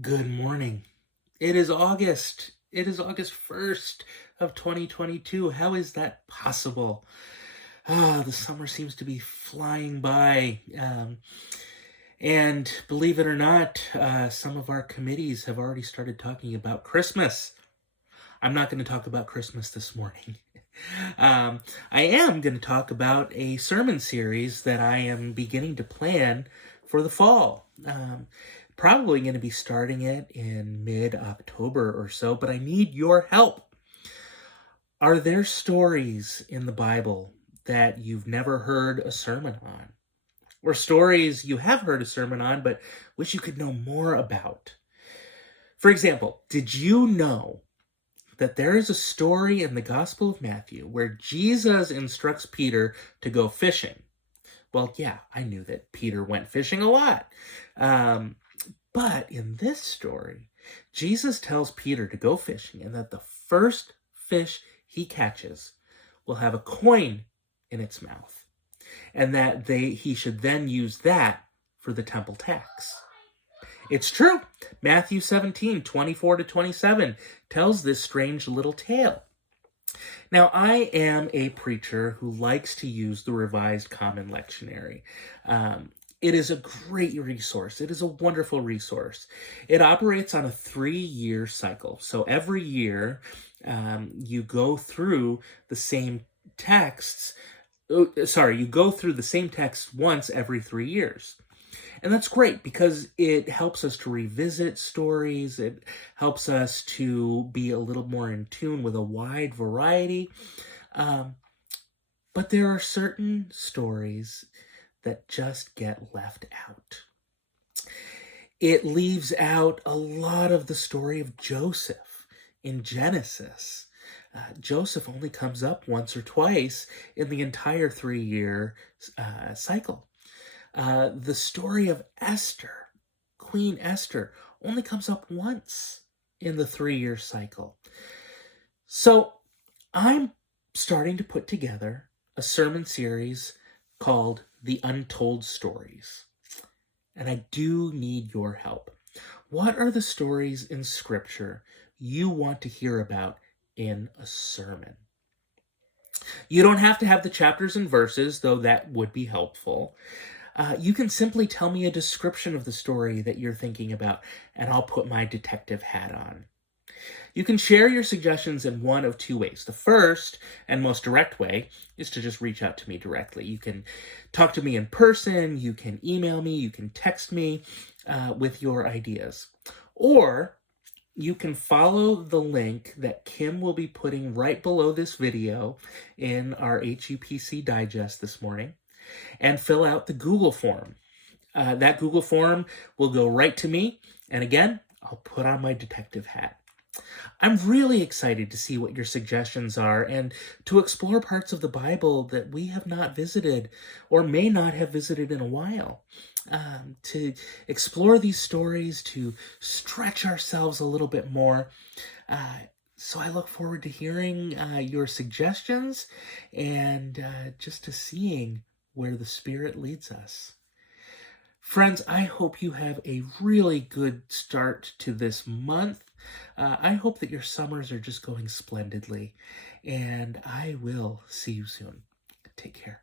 Good morning. It is August. It is August 1st of 2022. How is that possible? The summer seems to be flying by. And believe it or not, some of our committees have already started talking about Christmas. I'm not going to talk about Christmas this morning. um, I am going to talk about a sermon series that I am beginning to plan for the fall. Probably going to be starting it in mid-October or so, but I need your help. Are there stories in the Bible that you've never heard a sermon on? Or stories you have heard a sermon on, but wish you could know more about? For example, did you know that there is a story in the Gospel of Matthew where Jesus instructs Peter to go fishing? Well, yeah, I knew that Peter went fishing a lot. But in this story, Jesus tells Peter to go fishing and that the first fish he catches will have a coin in its mouth, and that he should then use that for the temple tax. It's true. Matthew 17:24-27 tells this strange little tale. Now, I am a preacher who likes to use the Revised Common Lectionary. It is a great resource. It is a wonderful resource. It operates on a 3-year cycle. So every year, you go through the same texts. You go through the same text once every 3 years. And that's great because it helps us to revisit stories. It helps us to be a little more in tune with a wide variety. But there are certain stories that just get left out. It leaves out a lot of the story of Joseph in Genesis. Joseph only comes up once or twice in the entire 3-year cycle. The story of Esther, Queen Esther, only comes up once in the 3-year cycle. So I'm starting to put together a sermon series called The Untold Stories. And I do need your help. What are the stories in Scripture you want to hear about in a sermon? You don't have to have the chapters and verses, though that would be helpful. You can simply tell me a description of the story that you're thinking about, and I'll put my detective hat on. You can share your suggestions in one of two ways. The first and most direct way is to just reach out to me directly. You can talk to me in person, you can email me, you can text me with your ideas. Or you can follow the link that Kim will be putting right below this video in our HUPC digest this morning and fill out the Google form. That Google form will go right to me, and again, I'll put on my detective hat. I'm really excited to see what your suggestions are and to explore parts of the Bible that we have not visited or may not have visited in a while. To explore these stories, to stretch ourselves a little bit more. So I look forward to hearing your suggestions and just to seeing where the Spirit leads us. Friends, I hope you have a really good start to this month. I hope that your summers are just going splendidly, and I will see you soon. Take care.